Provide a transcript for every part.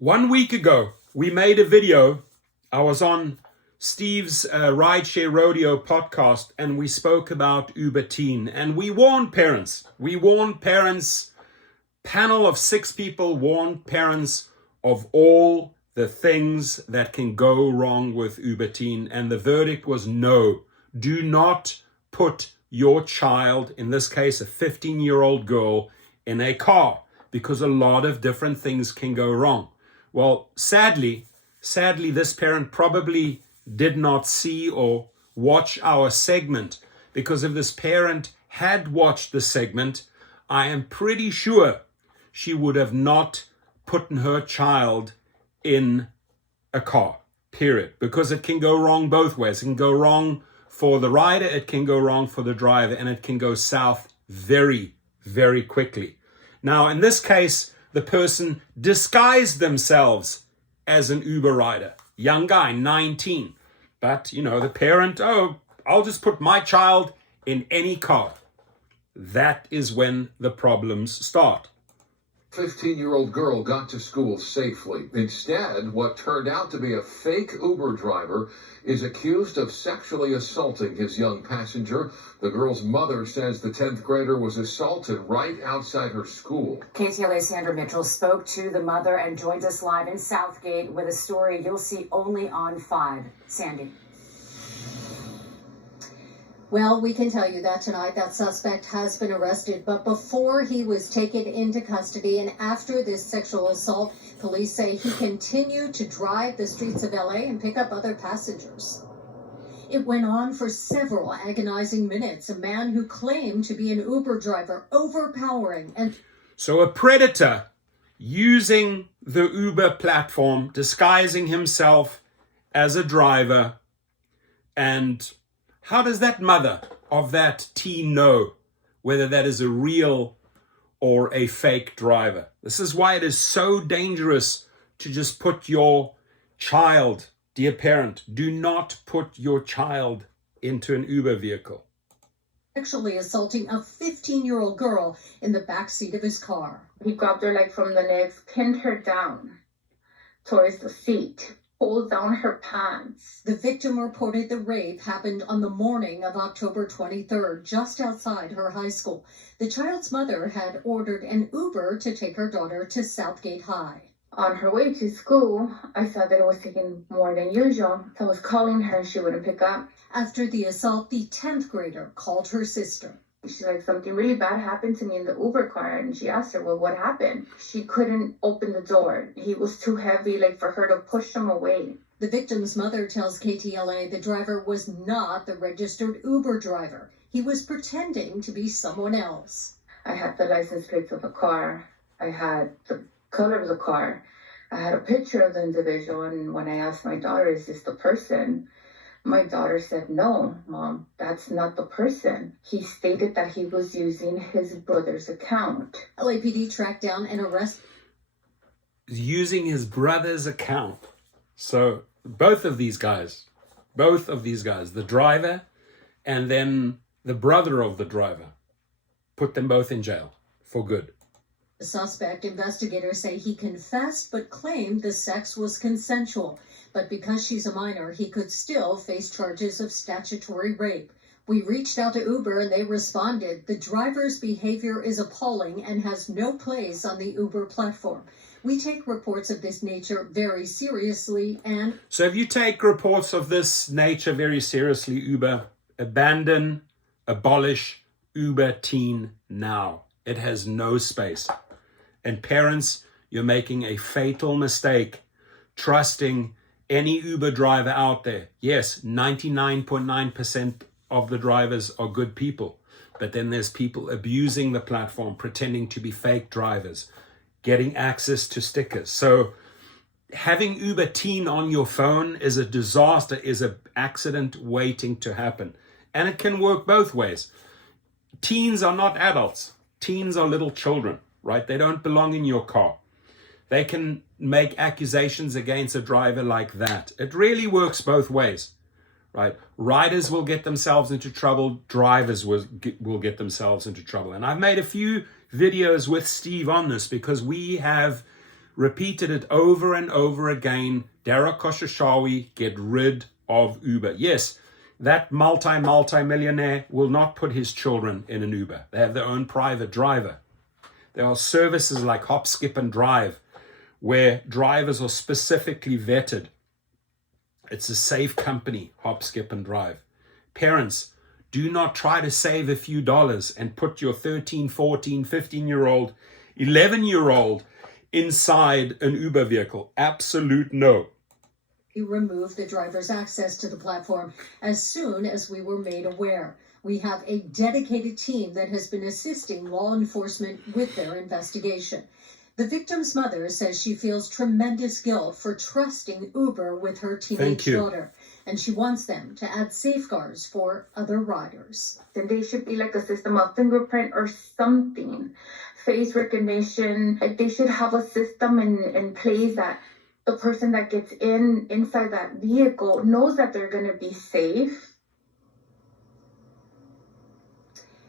1 week ago, we made a video. I was on Steve's Rideshare Rodeo podcast, and we spoke about Uber Teen. And we warned parents. Panel of 6 people warned parents of all the things that can go wrong with Uber Teen. And the verdict was no. Do not put your child, in this case a 15-year-old girl, in a car, because a lot of different things can go wrong. Well, sadly, this parent probably did not see or watch our segment, because if this parent had watched the segment, I am pretty sure she would have not put her child in a car, period, because it can go wrong both ways. It can go wrong for the rider, it can go wrong for the driver, and it can go south very, very quickly. Now, in this case, the person disguised themselves as an Uber rider. Young guy, 19. But, the parent, I'll just put my child in any car. That is when the problems start. 15-year-old girl got to school safely. Instead, what turned out to be a fake Uber driver is accused of sexually assaulting his young passenger. The girl's mother says the 10th grader was assaulted right outside her school. KTLA's Sandra Mitchell spoke to the mother and joins us live in Southgate with a story you'll see only on 5. Sandy. Well, we can tell you that tonight that suspect has been arrested, but before he was taken into custody and after this sexual assault, police say he continued to drive the streets of LA and pick up other passengers. It went on for several agonizing minutes. A man who claimed to be an Uber driver overpowering and... So a predator using the Uber platform, disguising himself as a driver, and how does that mother of that teen know whether that is a real or a fake driver? This is why it is so dangerous to just put your child, dear parent, do not put your child into an Uber vehicle. Sexually assaulting a 15-year-old girl in the backseat of his car. He grabbed her leg from the neck, pinned her down towards the seat, pulled down her pants. The victim reported the rape happened on the morning of October 23rd, just outside her high school. The child's mother had ordered an Uber to take her daughter to Southgate High. On her way to school, I saw that it was taking more than usual. So I was calling her and she wouldn't pick up. After the assault, the 10th grader called her sister. She's like, something really bad happened to me in the Uber car. And she asked her, well, what happened? She couldn't open the door. He was too heavy, for her to push him away. The victim's mother tells KTLA the driver was not the registered Uber driver. He was pretending to be someone else. I had the license plates of the car. I had the color of the car. I had a picture of the individual. And when I asked my daughter, is this the person? My daughter said, no, Mom, that's not the person. He stated that he was using his brother's account. LAPD tracked down and arrested. Using his brother's account. So both of these guys, the driver and then the brother of the driver, put them both in jail for good. The suspect, investigators say he confessed but claimed the sex was consensual. But because she's a minor, he could still face charges of statutory rape. We reached out to Uber and they responded. The driver's behavior is appalling and has no place on the Uber platform. We take reports of this nature very seriously and... So if you take reports of this nature very seriously, Uber, abolish Uber Teen now. It has no space. And parents, you're making a fatal mistake trusting any Uber driver out there. Yes, 99.9% of the drivers are good people, but then there's people abusing the platform, pretending to be fake drivers, getting access to stickers. So having Uber Teen on your phone is a disaster, is an accident waiting to happen. And it can work both ways. Teens are not adults. Teens are little children, right? They don't belong in your car. They can make accusations against a driver like that. It really works both ways, right? Riders will get themselves into trouble. Drivers will get themselves into trouble. And I've made a few videos with Steve on this because we have repeated it over and over again. Dara Khosrowshahi, get rid of Uber. Yes, that multi-millionaire will not put his children in an Uber. They have their own private driver. There are services like Hop, Skip, and Drive where drivers are specifically vetted. It's a safe company, Hop, Skip, and Drive. Parents, do not try to save a few dollars and put your 13, 14, 15-year-old, 11-year-old inside an Uber vehicle. Absolute no. We removed the driver's access to the platform as soon as we were made aware. We have a dedicated team that has been assisting law enforcement with their investigation. The victim's mother says she feels tremendous guilt for trusting Uber with her teenage daughter, and she wants them to add safeguards for other riders. Then there should be like a system of fingerprint or something, face recognition. Like they should have a system in place that the person that gets inside that vehicle knows that they're going to be safe.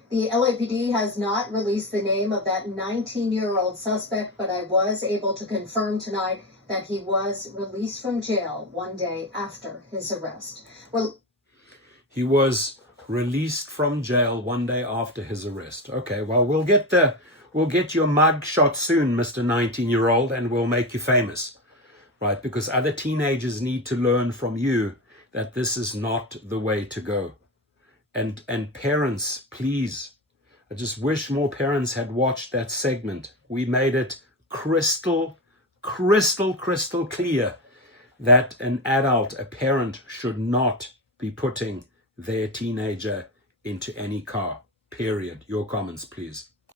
The LAPD has not released the name of that 19-year-old suspect, but I was able to confirm tonight that he was released from jail one day after his arrest. He was released from jail one day after his arrest. Okay, well, we'll get your mug shot soon, Mr. 19-year-old, and we'll make you famous, right? Because other teenagers need to learn from you that this is not the way to go. And parents, please, I just wish more parents had watched that segment. We made it crystal clear that an adult, a parent, should not be putting their teenager into any car, period. Your comments, please.